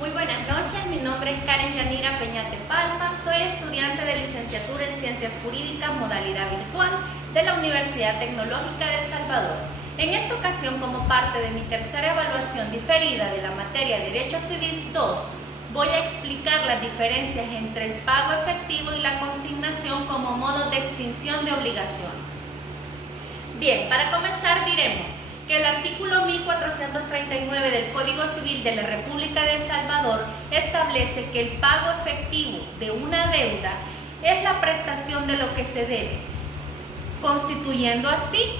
Muy buenas noches, mi nombre es Karen Yanira Peñate Palma, soy estudiante de licenciatura en Ciencias Jurídicas modalidad virtual de la Universidad Tecnológica de El Salvador. En esta ocasión, como parte de mi tercera evaluación diferida de la materia Derecho Civil 2, voy a explicar las diferencias entre el pago efectivo y la consignación como modos de extinción de obligaciones. Bien, para comenzar diremos que el artículo 1439 del Código Civil de la República de El Salvador establece que el pago efectivo de una deuda es la prestación de lo que se debe, constituyendo así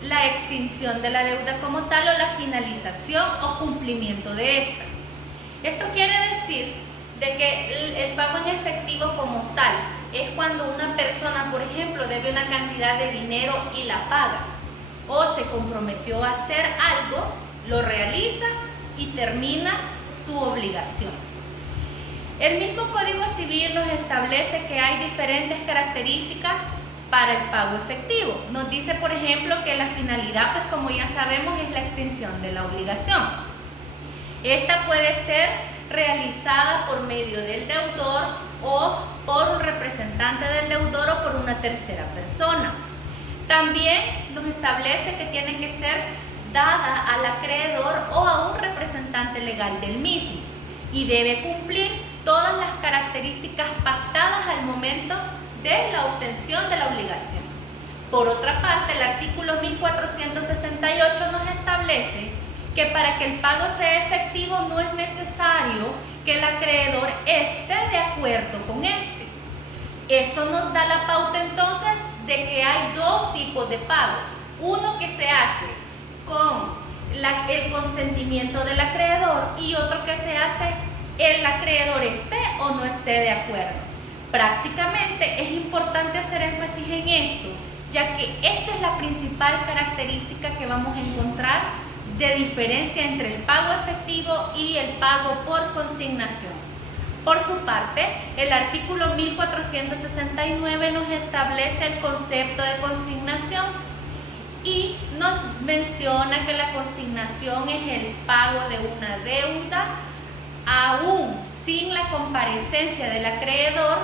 la extinción de la deuda como tal o la finalización o cumplimiento de esta. Esto quiere decir de que el pago en efectivo como tal es cuando una persona, por ejemplo, debe una cantidad de dinero y la paga, o se comprometió a hacer algo, lo realiza y termina su obligación. El mismo Código Civil nos establece que hay diferentes características para el pago efectivo. Nos dice, por ejemplo, que la finalidad, pues como ya sabemos, es la extinción de la obligación. Esta puede ser realizada por medio del deudor o por un representante del deudor o por una tercera persona. También nos establece que tiene que ser dada al acreedor o a un representante legal del mismo y debe cumplir todas las características pactadas al momento de la obtención de la obligación. Por otra parte, el artículo 1468 nos establece que para que el pago sea efectivo no es necesario que el acreedor esté de acuerdo con este. Eso nos da la pauta entonces de que hay dos tipos de pago. Uno que se hace con el consentimiento del acreedor y otro que se hace el acreedor esté o no esté de acuerdo. Prácticamente es importante hacer énfasis en esto, ya que esta es la principal característica que vamos a encontrar de diferencia entre el pago efectivo y el pago por consignación. Por su parte, el artículo 1469 nos establece el concepto de consignación y nos menciona que la consignación es el pago de una deuda aún sin la comparecencia del acreedor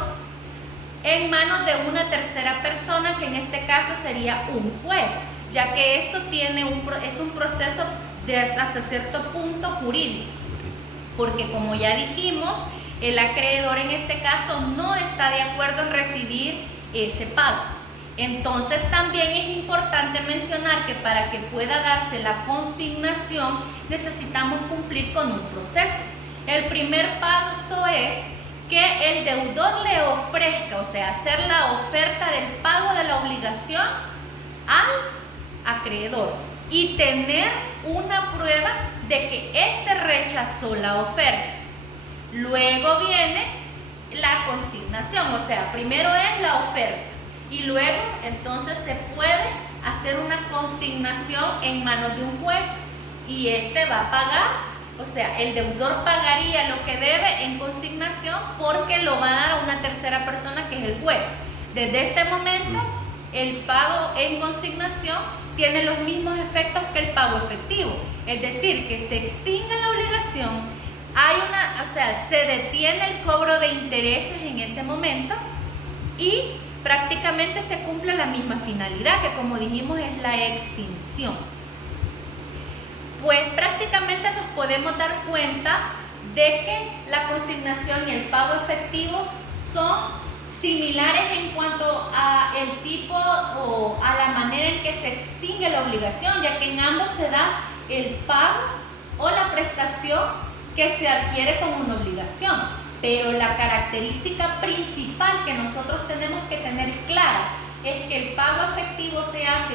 en manos de una tercera persona, que en este caso sería un juez, ya que esto es un proceso de hasta cierto punto jurídico, porque como ya dijimos, el acreedor en este caso no está de acuerdo en recibir ese pago. Entonces también es importante mencionar que para que pueda darse la consignación necesitamos cumplir con un proceso. El primer paso es que el deudor le ofrezca, o sea, hacer la oferta del pago de la obligación al acreedor y tener una prueba de que éste rechazó la oferta. Luego viene la consignación, o sea, primero es la oferta y luego entonces se puede hacer una consignación en manos de un juez y este va a pagar, o sea, el deudor pagaría lo que debe en consignación porque lo va a dar a una tercera persona que es el juez. Desde este momento, el pago en consignación tiene los mismos efectos que el pago efectivo, es decir, que se extingue la obligación, se detiene el cobro de intereses en ese momento y prácticamente se cumple la misma finalidad, que como dijimos es la extinción. Pues prácticamente nos podemos dar cuenta de que la consignación y el pago efectivo son similares en cuanto a el tipo o a la manera en que se extingue la obligación, ya que en ambos se da el pago o la prestación que se adquiere como una obligación, pero la característica principal que nosotros tenemos que tener clara es que el pago efectivo se hace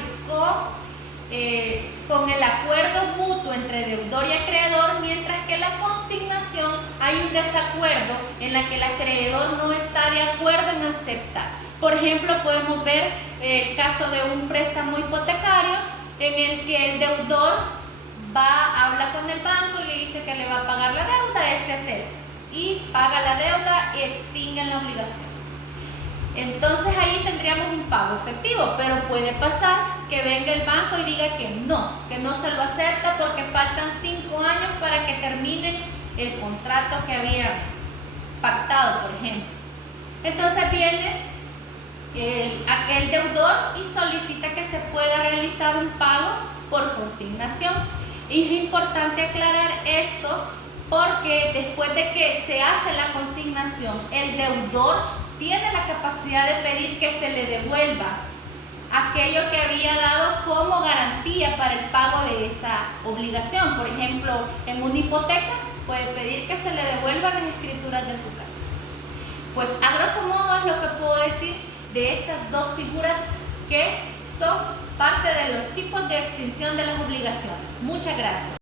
con el acuerdo mutuo entre deudor y acreedor, mientras que la consignación hay un desacuerdo en la que el acreedor no está de acuerdo en aceptar. Por ejemplo, podemos ver el caso de un préstamo hipotecario en el que el deudor habla con el banco y le dice que le va a pagar la deuda, es él, y paga la deuda y extinguen la obligación. Entonces ahí tendríamos un pago efectivo, pero puede pasar que venga el banco y diga que no se lo acepta porque faltan 5 años para que termine el contrato que había pactado, por ejemplo. Entonces viene aquel deudor y solicita que se pueda realizar un pago por consignación. Y es importante aclarar esto porque después de que se hace la consignación, el deudor tiene la capacidad de pedir que se le devuelva aquello que había dado como garantía para el pago de esa obligación. Por ejemplo, en una hipoteca puede pedir que se le devuelvan las escrituras de su casa. Pues a grosso modo es lo que puedo decir de estas dos figuras que son parte de los tipos de extinción de las obligaciones. Muchas gracias.